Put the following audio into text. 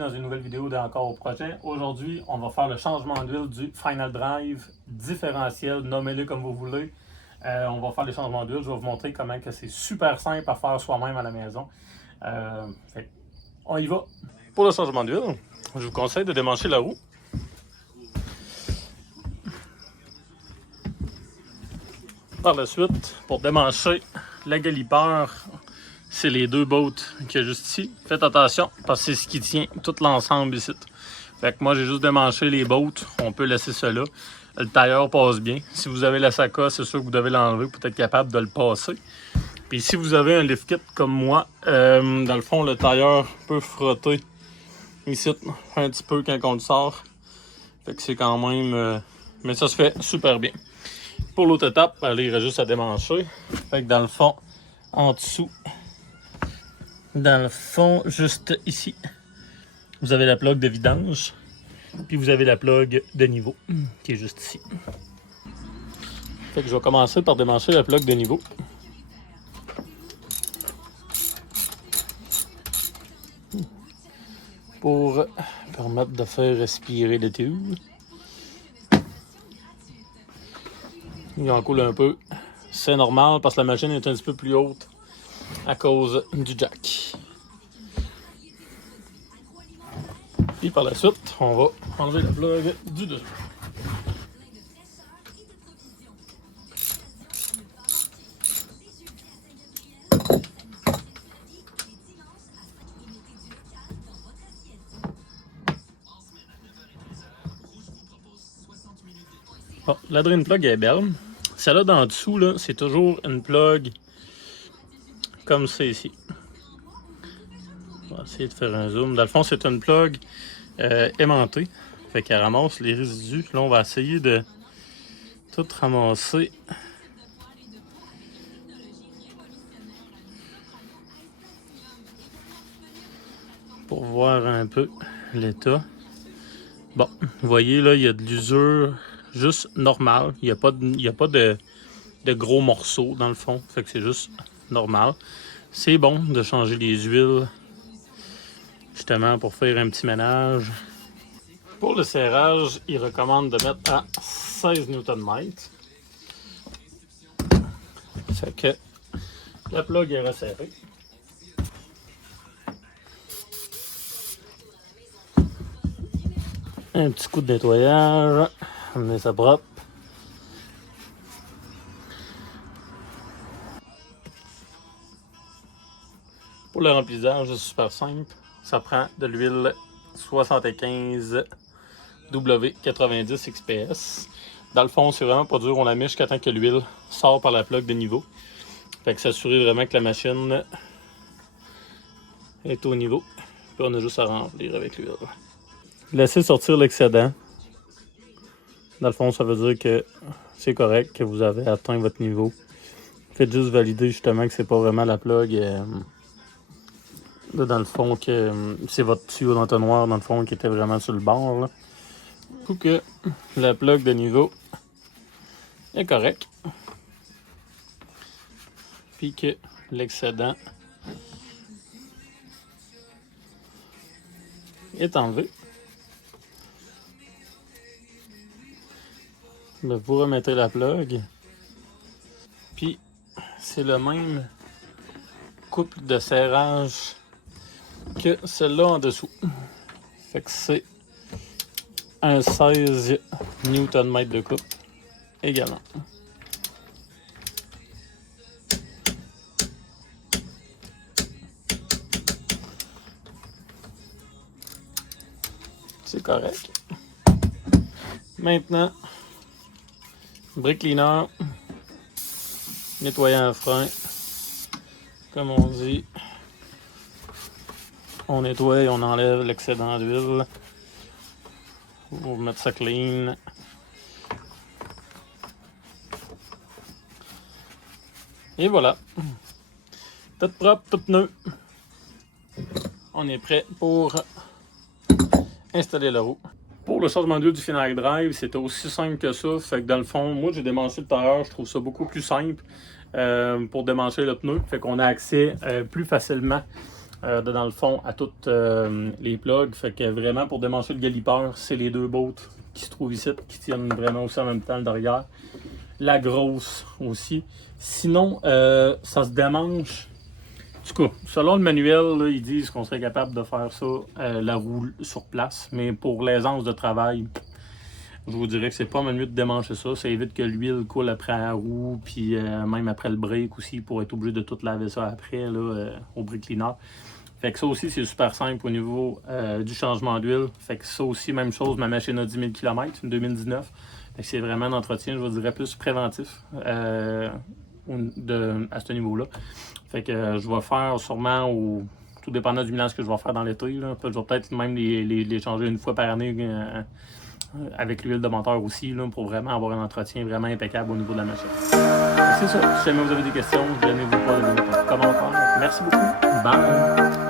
dans une nouvelle vidéo d'Encore au projet. Aujourd'hui, on va faire le changement d'huile du Final Drive différentiel, nommez-le comme vous voulez. On va faire les changements d'huile, je vais vous montrer comment que c'est super simple à faire soi-même à la maison. On y va. Pour le changement d'huile, je vous conseille de démancher la roue. Par la suite, pour démancher la galipeur, c'est les deux bottes qu'il y a juste ici. Faites attention parce que c'est ce qui tient tout l'ensemble ici. Fait que moi j'ai juste démanché les bottes, on peut laisser cela. Le tailleur passe bien. Si vous avez la sacoche, c'est sûr que vous devez l'enlever pour être capable de le passer. Puis si vous avez un lift kit comme moi, dans le fond le tailleur peut frotter ici un petit peu quand on le sort. Fait que c'est quand même... mais ça se fait super bien. Pour l'autre étape, il reste juste à démancher. Fait que dans le fond, en dessous, dans le fond, juste ici, vous avez la plug de vidange. Puis vous avez la plug de niveau qui est juste ici. Fait que je vais commencer par démancher la plug de niveau. Pour permettre de faire respirer le tube. Il en coule un peu. C'est normal parce que la machine est un petit peu plus haute à cause du jack. Puis par la suite, on va enlever la plug du dessus. Bon, la drain plug est belle. Celle-là d'en dessous, c'est toujours une plug comme c'est ici. On va essayer de faire un zoom. Dans le fond, c'est une plug aimantée. Fait qu'elle ramasse les résidus. Là, on va essayer de tout ramasser. Pour voir un peu l'état. Bon, vous voyez là, il y a de l'usure juste normale. Il n'y a pas de gros morceaux dans le fond. Fait que c'est juste normal. C'est bon de changer les huiles justement pour faire un petit ménage. Pour le serrage, il recommande de mettre à 16 Nm. Fait que la plug est resserrée. Un petit coup de nettoyage, amener ça propre. Pour le remplissage, c'est super simple. Ça prend de l'huile 75 W90 XPS. Dans le fond, c'est vraiment pas dur, on la met jusqu'à temps que l'huile sort par la plug de niveau. Fait que s'assurer vraiment que la machine est au niveau. Puis on a juste à remplir avec l'huile. Laissez sortir l'excédent. Dans le fond, ça veut dire que c'est correct, que vous avez atteint votre niveau. Faites juste valider justement que c'est pas vraiment la plug. Là, dans le fond, que c'est votre tuyau d'entonnoir dans le fond qui était vraiment sur le bord. Là. Ou que la plug de niveau est correcte. Puis que l'excédent est enlevé. Là, vous remettez la plug. Puis c'est le même couple de serrage que celle-là en dessous. Fait que c'est un 16 Nm de coupe également. C'est correct. Maintenant, brake cleaner, nettoyer un frein, comme on dit. On nettoie et on enlève l'excédent d'huile. On va mettre ça clean. Et voilà. Tout propre, tout neuf. On est prêt pour installer la roue. Pour le changement d'huile du Final Drive, c'était aussi simple que ça. Fait que dans le fond, moi j'ai démanché le tailleur, je trouve ça beaucoup plus simple pour démancher le pneu. Fait qu'on a accès plus facilement dans le fond à toutes les plugs. Fait que vraiment pour démancher le galipeur, c'est les 2 bottes qui se trouvent ici, qui tiennent vraiment aussi en même temps derrière. La grosse aussi. Sinon, ça se démanche. En tout cas, selon le manuel, là, ils disent qu'on serait capable de faire ça, la roue sur place. Mais pour l'aisance de travail, je vous dirais que c'est pas mal mieux de démancher ça. Ça évite que l'huile coule après la roue, puis même après le break aussi, pour être obligé de tout laver ça après là, au brake cleaner. Fait que ça aussi, c'est super simple au niveau du changement d'huile. Fait que ça aussi, même chose, ma machine a 10 000 km, une 2019. Fait que c'est vraiment un entretien, je vous dirais, plus préventif à ce niveau-là. Fait que je vais faire sûrement, tout dépendant du mélange que je vais faire dans l'été, je vais peut-être même les changer une fois par année avec l'huile de moteur aussi, là, pour vraiment avoir un entretien vraiment impeccable au niveau de la machine. C'est ça. Si jamais vous avez des questions, gênez-vous pas de mettre en commentaire. Merci beaucoup. Bye!